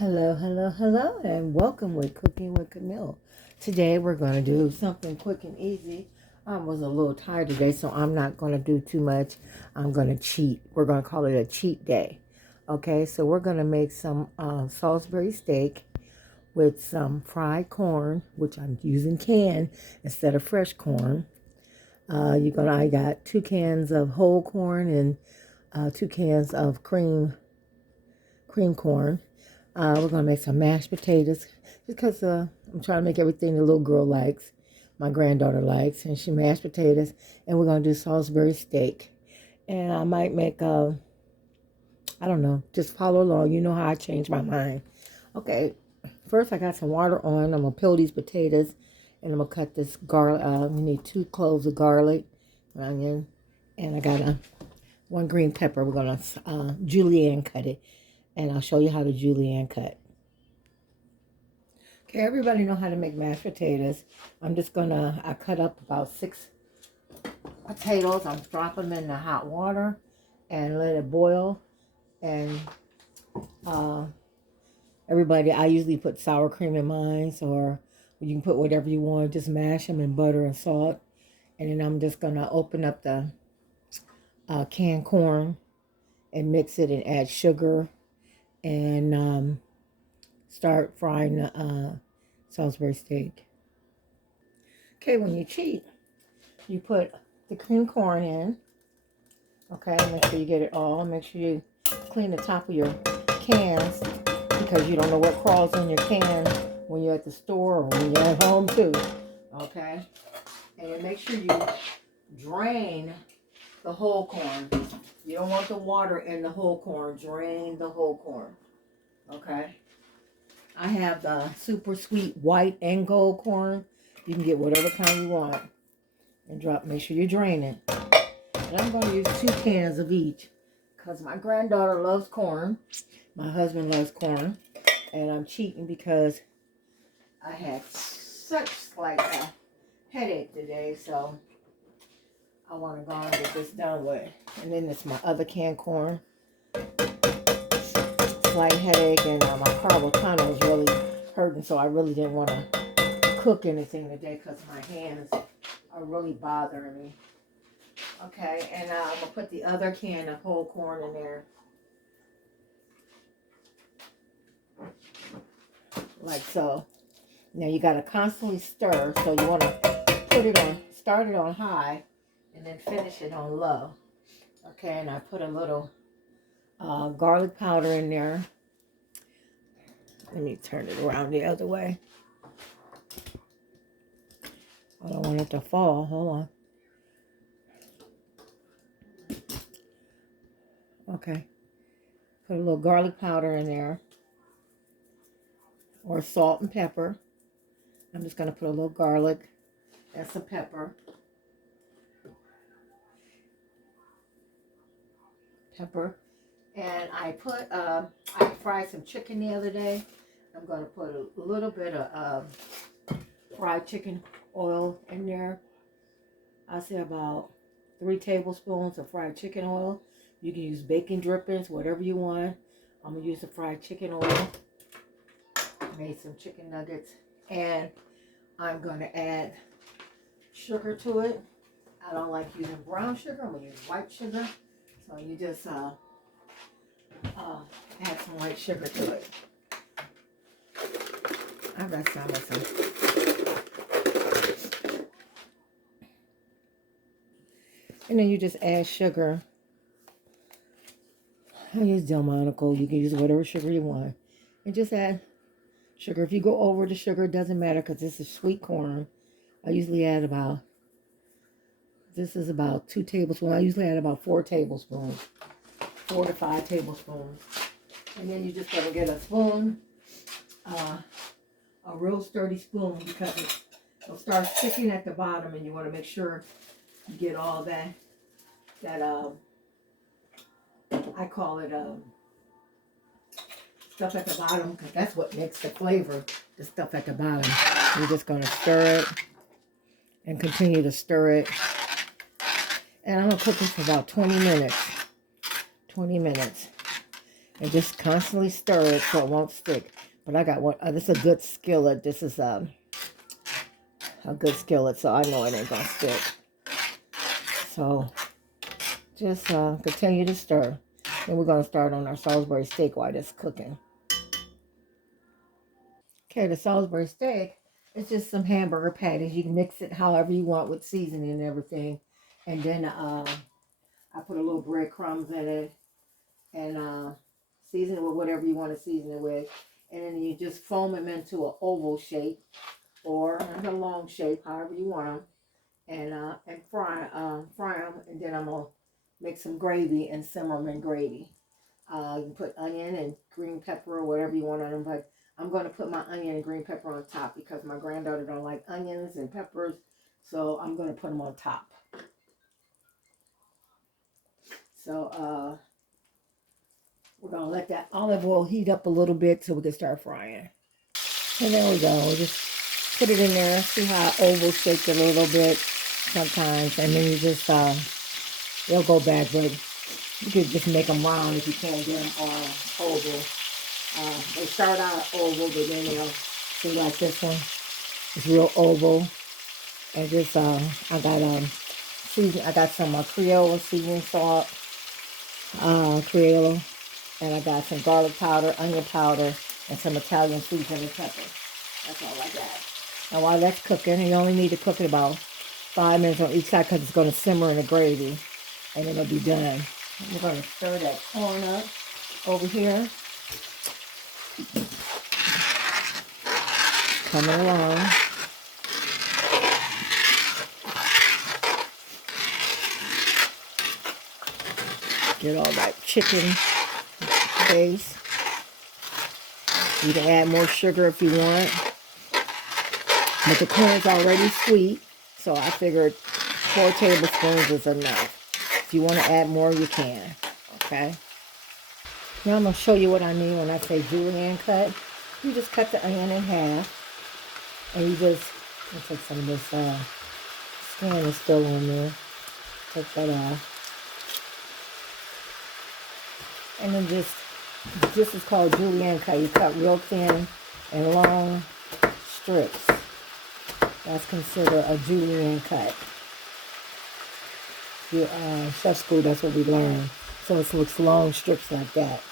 Hello, hello, hello, and welcome with Cooking with Camille. Today we're going to do something quick and easy. I was a little tired today, so I'm not going to do too much. I'm going to cheat. We're going to call it a cheat day. Okay, so we're going to make some Salisbury steak with some fried corn, which I'm using canned instead of fresh corn. I got 2 cans of whole corn and 2 cans of cream corn. We're going to make some mashed potatoes because I'm trying to make everything the little girl likes, my granddaughter likes, and she mashed potatoes. And we're going to do Salisbury steak. And I might make, I don't know, just follow along. You know how I change my mind. Okay, first I got some water on. I'm going to peel these potatoes and I'm going to cut this garlic. You need 2 cloves of garlic, onion, and I got 1 green pepper. We're going to julienne cut it. And I'll show you how to julienne cut. Okay, everybody know how to make mashed potatoes. I cut up about 6 potatoes. I'm drop them in the hot water and let it boil. And I usually put sour cream in mine, or you can put whatever you want. Just mash them in butter and salt. And then I'm just gonna open up the canned corn and mix it and add sugar and start frying the Salisbury steak. Okay, when you cheat, you put the cream corn in. Okay, make sure you get it all. Make sure you clean the top of your cans because you don't know what crawls in your can when you're at the store or when you're at home too. Okay, and then make sure you drain the whole corn. You don't want the water in the whole corn. Drain the whole corn. Okay. I have the super sweet white and gold corn. You can get whatever kind you want. And make sure you drain it. And I'm going to use 2 cans of each because my granddaughter loves corn. My husband loves corn. And I'm cheating because I had such like a headache today. So I want to go and get this done with. And then it's my other canned corn. Slight headache, and my carpal tunnel was really hurting, so I really didn't want to cook anything today because my hands are really bothering me. Okay, and I'm going to put the other can of whole corn in there. Like so. Now you got to constantly stir, so you want to start it on high, and then finish it on low. Okay, and I put a little garlic powder in there. Let me turn it around the other way. I don't want it to fall. Hold on. Okay. Put a little garlic powder in there. Or salt and pepper. I'm just going to put a little garlic and some pepper. And I fried some chicken the other day. I'm going to put a little bit of fried chicken oil in there. I say about 3 tablespoons of fried chicken oil. You can use bacon drippings, whatever you want. I'm going to use the fried chicken oil. Made some chicken nuggets. And I'm going to add sugar to it. I don't like using brown sugar. I'm going to use white sugar. So you just add some white sugar to it. I got some. And then you just add sugar. I use Delmonico. You can use whatever sugar you want. And just add sugar. If you go over the sugar, it doesn't matter because this is sweet corn. I usually add this is about 2 tablespoons. I usually add about 4 tablespoons. 4 to 5 tablespoons. And then you're just going to get a spoon. A real sturdy spoon because it'll start sticking at the bottom, and you want to make sure you get all that I call it stuff at the bottom, because that's what makes the flavor, the stuff at the bottom. You're just going to stir it and continue to stir it. And I'm going to cook this for about 20 minutes. And just constantly stir it so it won't stick. But I got one. This is a good skillet. This is a good skillet, so I know it ain't gonna stick. So just continue to stir. Then we're gonna start on our Salisbury steak while it's cooking. Okay, the Salisbury steak is just some hamburger patties. You can mix it however you want with seasoning and everything. And then I put a little breadcrumbs in it and season it with whatever you want to season it with. And then you just foam them into an oval shape or a long shape, however you want them. And fry them. And then I'm going to make some gravy and simmer them in gravy. You can put onion and green pepper or whatever you want on them, but I'm going to put my onion and green pepper on top because my granddaughter don't like onions and peppers, so I'm going to put them on top. So we're going to let that olive oil heat up a little bit so we can start frying. And there we go. We just put it in there. See how I oval shake it a little bit sometimes, and then you just they'll go back, but you could just make them round if you can't get them oval. They start out oval, but then they'll see like this one. It's real oval. And just I got some Creole seasoning salt, Creole, and I got some garlic powder, onion powder, and some Italian seasoning pepper. That's all I got. Now while that's cooking, you only need to cook it about 5 minutes on each side because it's going to simmer in the gravy, and it'll be done. We're going to stir that corn up over here. Coming along. Get all that chicken base. You can add more sugar if you want. But the corn's already sweet, so I figured 4 tablespoons is enough. If you want to add more, you can. Okay? Now I'm going to show you what I mean when I say julienne cut. You just cut the onion in half. And you just, I'll take some of this skin is still on there. Take that off. And then this is called julienne cut. You cut real thin and long strips. That's considered a julienne cut. Chef school, that's what we learned. So it looks long strips like that.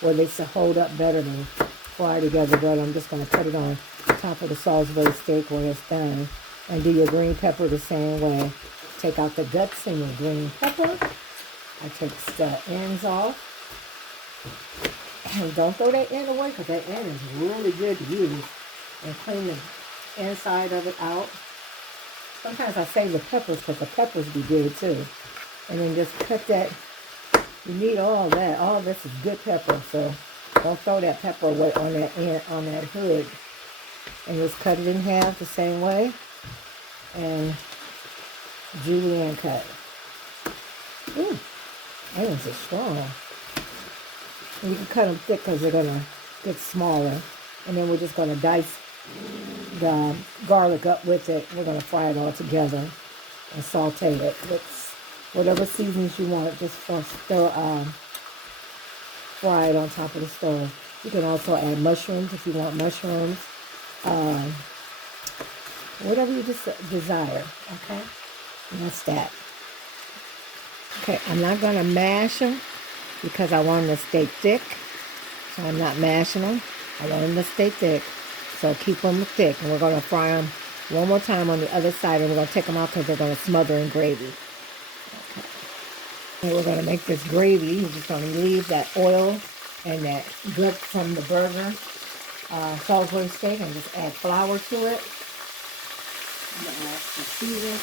Well, they hold up better than fry together, but I'm just going to cut it on top of the Salisbury steak when it's done. And do your green pepper the same way. Take out the guts in your green pepper. I take the ends off. And don't throw that end away because that end is really good to use. And clean the inside of it out. Sometimes I save the peppers because the peppers be good too. And then just cut that. You need all that. All this is good pepper, so don't throw that pepper away on that end, on that hood. And just cut it in half the same way. And julienne cut. Ooh, onions are strong. And you can cut them thick because they're gonna get smaller. And then we're just gonna dice the garlic up with it. We're going to fry it all together and saute it with whatever seasonings you want. Just fry it on top of the stove. You can also add mushrooms if you want mushrooms. Whatever you desire. Okay? And that's that. Okay, I'm not going to mash them because I want them to stay thick. So I'm not mashing them. I want them to stay thick. So keep them thick, and we're going to fry them one more time on the other side, and we're going to take them out because they're going to smother in gravy. Okay. And we're going to make this gravy. We're just going to leave that oil and that gut from the burger, Salisbury steak, and just add flour to it. I'm going to add some seasoning.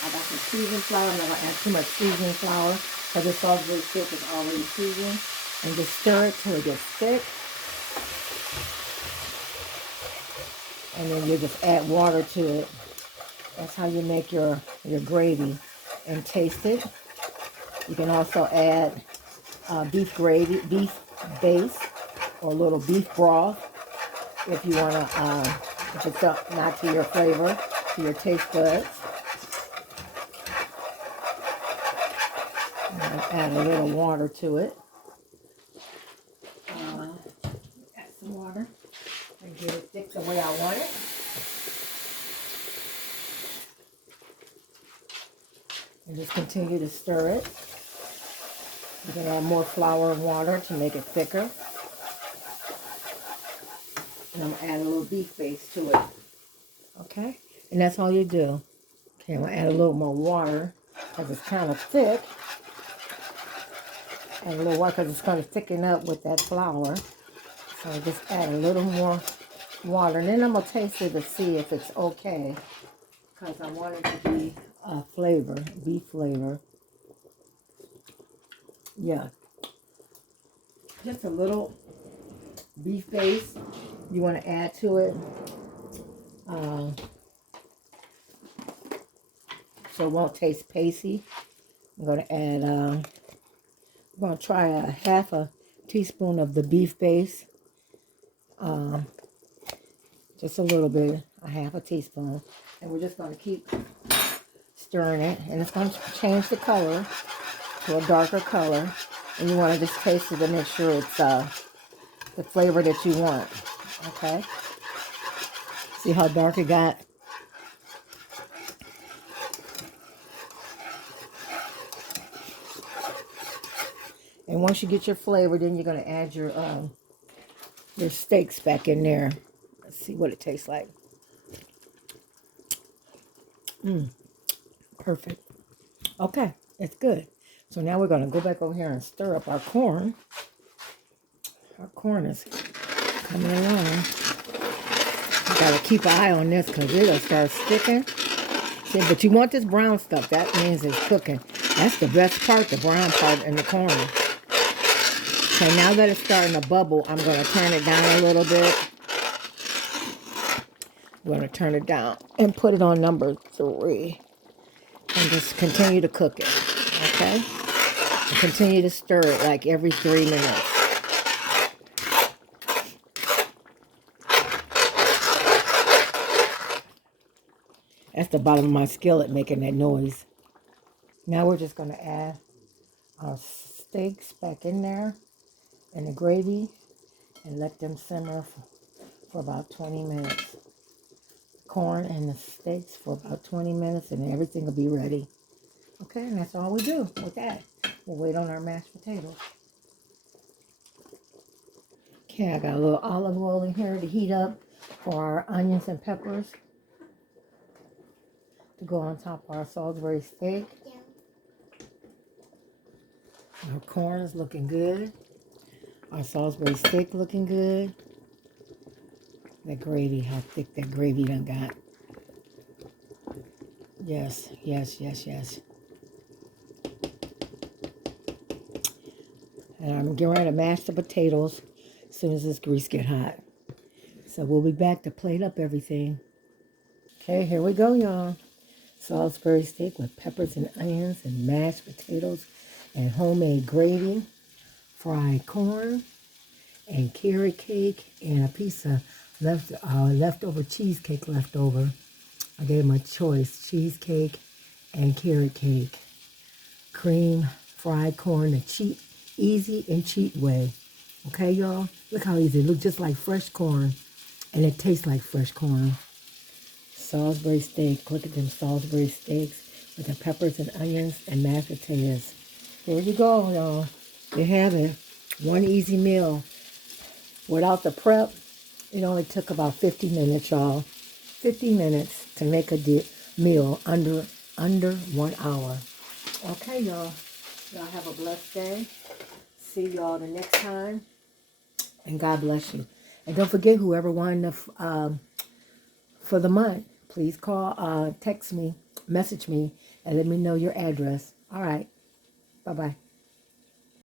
I got some seasoned flour. I'm not going to add too much seasoning flour because the Salisbury steak is already seasoned. And just stir it till it gets thick. And then you just add water to it. That's how you make your gravy and taste it. You can also add beef base, or a little beef broth if you want to, if it's not to your flavor, to your taste buds. And add a little water to it. the way I want it. And just continue to stir it. You can add more flour and water to make it thicker. And I'm going to add a little beef base to it. Okay? And that's all you do. Okay, I'm going to add a little more water because it's kind of thick. Add a little water because it's going to thicken up with that flour. So I just add a little more water. And then I'm going to taste it to see if it's okay. Because I want it to be a flavor, beef flavor. Yeah. Just a little beef base you want to add to it. So it won't taste pasty. I'm going to add, I'm going to try a half a teaspoon of the beef base. Just a little bit, a half a teaspoon. And we're just going to keep stirring it. And it's going to change the color to a darker color. And you want to just taste it to make sure it's the flavor that you want. Okay? See how dark it got? And once you get your flavor, then you're going to add your steaks back in there. Let's see what it tastes like. Perfect. Okay, it's good. So now we're going to go back over here and stir up our corn. Our corn is coming along. You got to keep an eye on this because it'll start sticking. See, but you want this brown stuff. That means it's cooking. That's the best part, the brown part in the corn. Okay, now that it's starting to bubble, I'm going to turn it down a little bit. I'm going to turn it down and put it on number 3. And just continue to cook it. Okay? And continue to stir it like every 3 minutes. That's the bottom of my skillet making that noise. Now we're just going to add our steaks back in there and the gravy and let them simmer for about 20 minutes. Corn and the steaks for about 20 minutes and everything will be ready. Okay, and that's all we do with that. We'll wait on our mashed potatoes. Okay, I got a little olive oil in here to heat up for our onions and peppers to go on top of our Salisbury steak. Yeah. Our corn is looking good. Our Salisbury steak looking good. That gravy, how thick that gravy done got. Yes, yes, yes, yes. And I'm getting ready to mash the potatoes as soon as this grease get hot. So we'll be back to plate up everything. Okay, here we go, y'all. Salisbury steak with peppers and onions and mashed potatoes and homemade gravy, fried corn, and carrot cake, and a piece of leftover cheesecake leftover. I gave them a choice, cheesecake and carrot cake. Cream, fried corn, the cheap, easy and cheap way. Okay, y'all? Look how easy. It looks just like fresh corn, and it tastes like fresh corn. Salisbury steak. Look at them Salisbury steaks with the peppers and onions and mashed potatoes. There you go, y'all. You have it. One easy meal. Without the prep, it only took about 50 minutes, y'all. 50 minutes to make a meal under 1 hour. Okay, y'all. Y'all have a blessed day. See y'all the next time. And God bless you. And don't forget, whoever won for the month, please call, text me, message me, and let me know your address. All right. Bye-bye.